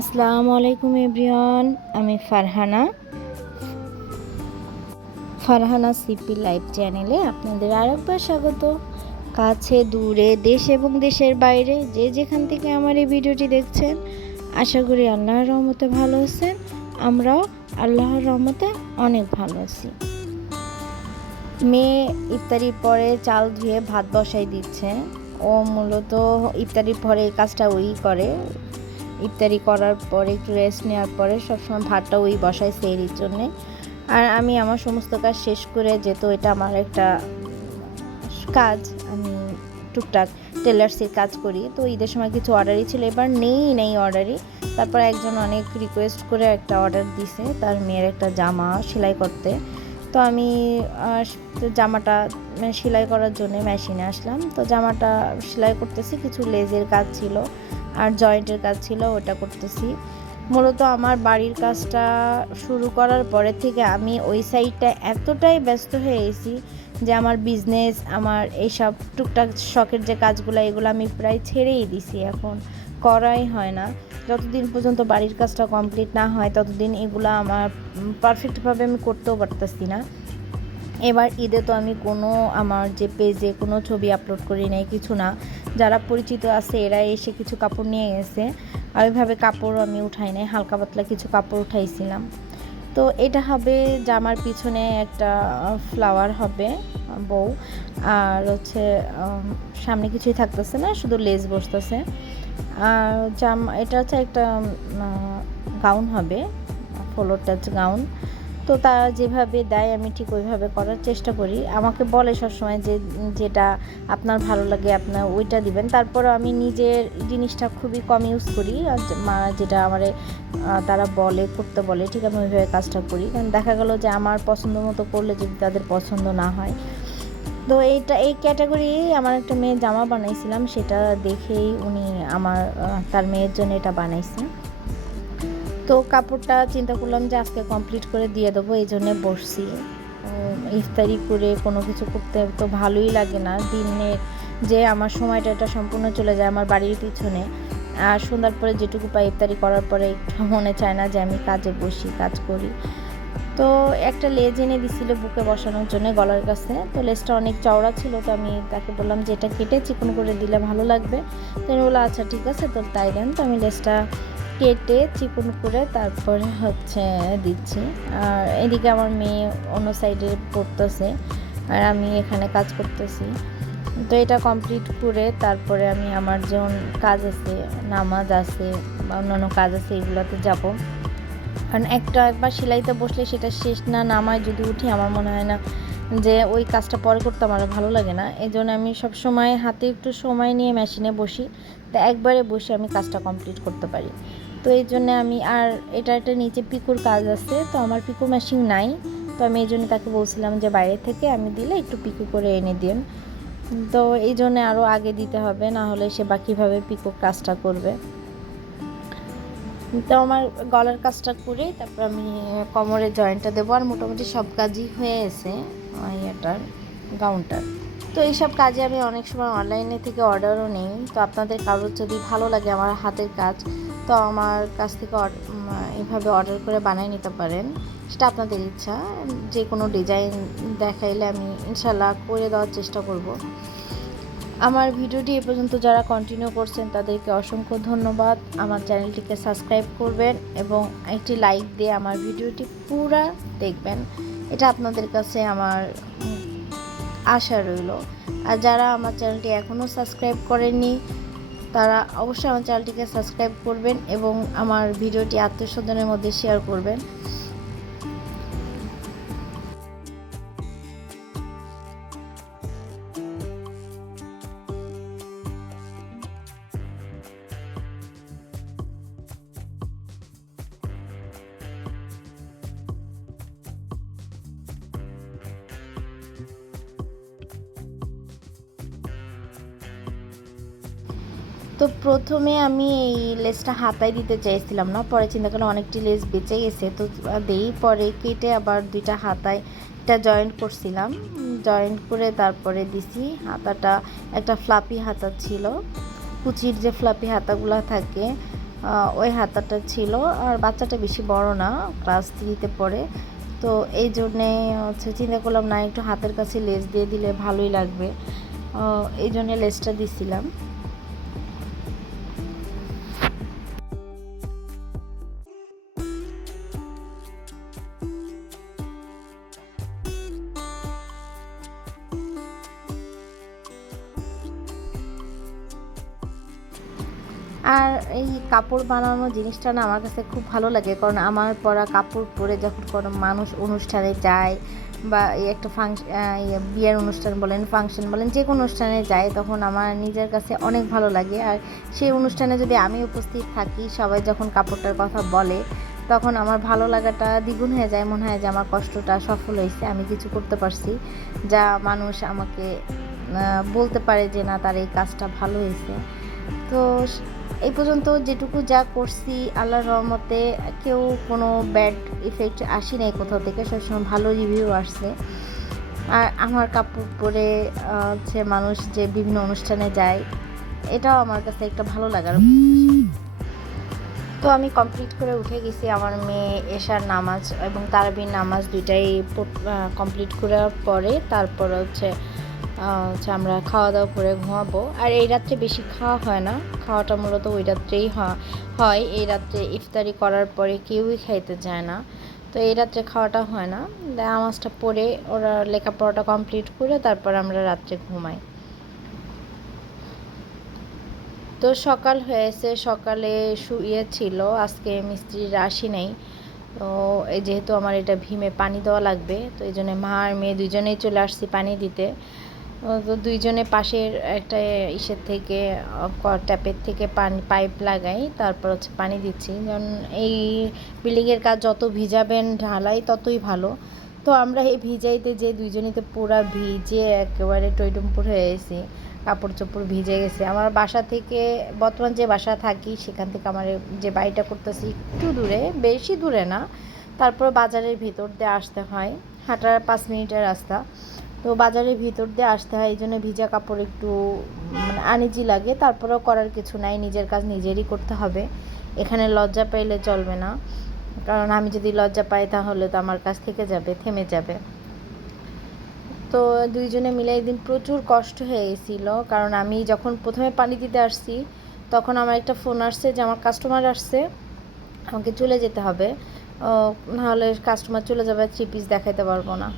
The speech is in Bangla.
আসসালামু আলাইকুম এভরিওয়ান। আমি ফারহানা সিপি লাইভ চ্যানেলে আপনাদের আরেকবার স্বাগত। কাছে দূরে দেশ এবং দেশের বাইরে যে যেখান থেকে আমার এই ভিডিওটি দেখছেন, আশা করি আল্লাহর রহমতে ভালো আছেন। আমরাও আল্লাহর রহমতে অনেক ভালো আছি। মেয়ে ইফতারির পরে চাল ধুয়ে ভাত বসাই দিচ্ছে। ও মূলত ইফতারির পরে এই কাজটা ওই করে। ইফতারি করার পরে একটু রেস্ট নেওয়ার পরে সবসময় ভাতটা ওই বসায় সেহরির জন্যে। আর আমি আমার সমস্ত কাজ শেষ করে, যেহেতু এটা আমার একটা কাজ, আমি টুকটাক টেলার্সের কাজ করি, তো ঈদের সময় কিছু অর্ডারই ছিল, এবার নেই অর্ডারই। তারপর একজন অনেক রিকোয়েস্ট করে একটা অর্ডার দিছে তার মেয়ের একটা জামা সেলাই করতে। তো আমি জামাটা সেলাই করার জন্য মেশিনে আসলাম। তো জামাটা সেলাই করতেছি, কিছু লেজের কাজ ছিল আর জয়েন্টের কাজ ছিল, ওটা করতেছি। মূলত আমার বাড়ির কাজটা শুরু করার পরে থেকে আমি ওই সাইডটা এতটাই ব্যস্ত হয়ে গেছি যে আমার বিজনেস, আমার এইসব টুকটাক শখের যে কাজগুলো, এগুলো আমি প্রায় ছেড়েই দিছি, এখন করাই হয় না। যতদিন পর্যন্ত বাড়ির কাজটা কমপ্লিট না হয় ততদিন এগুলো আমার পারফেক্টভাবে আমি করতেও পারতেছি না। এবার ঈদে তো আমি আমার যে পেজে কোনো ছবি আপলোড করি নাই, কিছু না। যারা পরিচিত আছে এরা এসে কিছু কাপড় নিয়ে গেছে, আর ওইভাবে কাপড় আমি উঠাই নাই, হালকা পাতলা কিছু কাপড় উঠাইছিলাম। তো এটা হবে জামার পিছনে একটা ফ্লাওয়ার হবে বউ, আর হচ্ছে সামনে কিছুই থাকতেছে না, শুধু লেস বসতেছে। আর এটা হচ্ছে একটা গাউন হবে, ফ্লোর টাচ গাউন। তো তারা যেভাবে দেয় আমি ঠিক ওইভাবে করার চেষ্টা করি। আমাকে বলে সবসময় যে যেটা আপনার ভালো লাগে আপনার ওইটা দিবেন। তারপরও আমি নিজের জিনিসটা খুবই কম ইউজ করি, আর যেটা আমারে তারা করতে বলে ঠিক আমি ওইভাবে কাজটা করি। কারণ দেখা গেল যে আমার পছন্দ মতো করলে যদি তাদের পছন্দ না হয়। তো এই ক্যাটাগরি আমার একটা মেয়ের জামা বানাইছিলাম, সেটা দেখেই উনি তার মেয়ের জন্য এটা বানাইছে। তো কাপড়টা চিন্তা করলাম যে আজকে কমপ্লিট করে দিয়ে দেবো, এই জন্যে বসছি। ইফতারি করে কোনো কিছু করতে তো ভালোই লাগে না, দিনে যে আমার সময়টা এটা সম্পূর্ণ চলে যায় আমার বাড়ির পিছনে। আর সন্ধ্যার পরে যেটুকু পাই ইফতারি করার পরে একটু মনে চায় না যে আমি কাজে বসি, কাজ করি। তো একটা লেজ এনে দিছিল বুকে বসানোর জন্য গলার কাছে। তো লেজটা অনেক চওড়া ছিল, তো আমি তাকে বললাম যে এটা কেটে চিকন করে দিলে ভালো লাগবে। তো আমি বললাম আচ্ছা ঠিক আছে, তো তাই দেন। তো আমি লেজটা কেটে চিকন করে তারপরে দিচ্ছি। আর এদিকে আমার মেয়ে অন্য সাইডে পড়তেছে আর আমি এখানে কাজ করতেছি। তো এটা কমপ্লিট করে তারপরে আমি আমার যেমন কাজ আছে, নামাজ আছে বা অন্যান্য কাজ আছে, এগুলোতে যাব। কারণ একবার সেলাইতে বসলে সেটা শেষ না নামায় যদি উঠি, আমার মনে হয় না যে ওই কাজটা পরে করতে আমার ভালো লাগে না। এই জন্য আমি সবসময় হাতে একটু সময় নিয়ে মেশিনে বসি, তো একবারে বসে আমি কাজটা কমপ্লিট করতে পারি। তো এই জন্য আমি এটা নিচে পিকুর কাজ আছে, তো আমার পিকু মেশিন নাই। তো আমি এই জন্য তাকে বলছিলাম যে বাইরে থেকে আমি দিলে একটু পিকু করে এনে দিন। তো এই জন্য আরও আগে দিতে হবে, না হলে সে বাকিভাবে পিকু কাজটা করবে। তো আমার গলার কাজটা করে তারপর আমি কোমরের জয়েন্টটা দেবো, আর মোটামুটি সব কাজই হয়ে গেছে এটার গাউনটার। তো এইসব কাজে আমি অনেক সময় অনলাইনে থেকে অর্ডারও নিই। তো আপনাদের কারোর যদি ভালো লাগে আমার হাতের কাজ, তো আমার কাছ থেকে এভাবে অর্ডার করে বানিয়ে নিতে পারেন, সেটা আপনাদের ইচ্ছা। যে কোনো ডিজাইন দেখাইলে আমি ইনশাল্লাহ করে দেওয়ার চেষ্টা করব। আমার ভিডিওটি এ পর্যন্ত যারা কন্টিনিউ করছেন তাদেরকে অসংখ্য ধন্যবাদ। আমার চ্যানেলটিকে সাবস্ক্রাইব করবেন এবং একটি লাইক দিয়ে আমার ভিডিওটি পুরা দেখবেন, এটা আপনাদের কাছে আমার আশা রইল। আর যারা আমার চ্যানেলটি এখনও সাবস্ক্রাইব করেননি তারা অবশ্যই আমার চ্যানেলটিকে সাবস্ক্রাইব করবেন এবং আমার ভিডিওটি আত্মীয়স্বজনের মধ্যে শেয়ার করবেন। তো প্রথমে আমি এই লেসটা হাতায় দিতে চাইছিলাম না, পরে চিন্তা করলাম অনেকটি লেস বেঁচে গেছে, তো পরে কেটে আবার দুইটা হাতায় এটা জয়েন্ট করছিলাম। জয়েন্ট করে তারপরে দিছি। হাতাটা একটা ফ্লাপি হাতা ছিল, কুচির যে ফ্লাপি হাতাগুলো থাকে ওই হাতাটা ছিল। আর বাচ্চাটা বেশি বড় না, ক্লাস 3-তে পড়ে। তো এই জন্যে হচ্ছে চিন্তা করলাম না, একটু হাতের কাছে লেস দিয়ে দিলে ভালোই লাগবে, এই জন্যে লেসটা দিছিলাম। আর এই কাপড় বানানো জিনিসটা না আমার কাছে খুব ভালো লাগে, কারণ আমার পরা কাপড় পরে যখন কোনো মানুষ অনুষ্ঠানে যায় বা এই একটা বিয়ের অনুষ্ঠান বলেন, ফাংশন বলেন, যে কোনো অনুষ্ঠানে যায়, তখন আমার নিজের কাছে অনেক ভালো লাগে। আর সেই অনুষ্ঠানে যদি আমি উপস্থিত থাকি, সবাই যখন কাপড়টার কথা বলে, তখন আমার ভালো লাগাটা দ্বিগুণ হয়ে যায়। মনে হয় যে আমার কষ্টটা সফল হয়েছে, আমি কিছু করতে পারছি, যা মানুষ আমাকে বলতে পারে যে না, তার এই কাজটা ভালো হয়েছে। তো এই পর্যন্ত যেটুকু যা করছি, আল্লাহর রহমতে কেউ কোনো ব্যাড ইফেক্ট আসি নাই কোথাও থেকে, সবসময় ভালো রিভিউ আসছে। আর আমার কাপড় পরে হচ্ছে মানুষ যে বিভিন্ন অনুষ্ঠানে যায়, এটাও আমার কাছে একটা ভালো লাগার। তো আমি কমপ্লিট করে উঠে গেছি। আমার মেয়ে এশার নামাজ এবং তারাবির নামাজ দুইটাই কমপ্লিট করার পরে তারপর হচ্ছে আমরা খাওয়া দাওয়া করে ঘুমাবো। আর এই রাত্রে বেশি খাওয়া হয় না, খাওয়াটা মূলত ওই রাত্রেই হয়। এই রাত্রে ইফতারি করার পরে কেউই খাইতে যায় না, তো এই রাত্রে খাওয়াটা হয় না। নামাজটা পড়ে ওরা লেখাপড়াটা কমপ্লিট করে তারপর আমরা রাত্রে ঘুমাই। তো সকাল হয়েছে, সকালে শুয়ে ছিল, আজকে মিস্ত্রিরা আসি নাই। তো এই যেহেতু আমার এটা ভীমে পানি দেওয়া লাগবে, তো এই জন্য মা আর মেয়ে দুইজনেই চলে আসছি পানি দিতে। তো দুইজনে পাশের একটা ইসের থেকে ট্যাপের থেকে পাইপ লাগাই, তারপর হচ্ছে পানি দিচ্ছি। কারণ এই বিল্ডিংয়ের কাজ যত ভিজাবেন ঢালাই ততই ভালো। তো আমরা এই ভিজাইতে যে দুইজনেই তো পুরা ভিজে একেবারে টইটুম্পুর হয়ে গেছি, কাপড় চোপড় ভিজে গেছে। আমার বাসা থেকে, বর্তমান যে বাসা থাকি সেখান থেকে আমার যে বাড়িটা করতেছি একটু দূরে, বেশি দূরে না, তারপর বাজারের ভিতর দিয়ে আসতে হয়, হাঁটার 5 মিনিটের রাস্তা। তো বাজারের ভিতর দিয়ে আসতে হয়, এই জন্য ভিজা কাপড় একটু মানে আনিজি লাগে। তারপরেও করার কিছু নাই, নিজের কাজ নিজেরই করতে হবে, এখানে লজ্জা পাইলে চলবে না। কারণ আমি যদি লজ্জা পাই তাহলে তো আমার কাছ থেকে থেমে যাবে। তো দুইজনে মিলে একদিন প্রচুর কষ্ট হয়ে গেছিলো, কারণ আমি যখন প্রথমে পানি দিতে আসছি তখন আমার একটা ফোন আসছে যে আমার কাস্টমার আসছে, আমাকে চলে যেতে হবে, নাহলে কাস্টমার চলে যাবে, 3 পিস দেখাইতে পারবো না।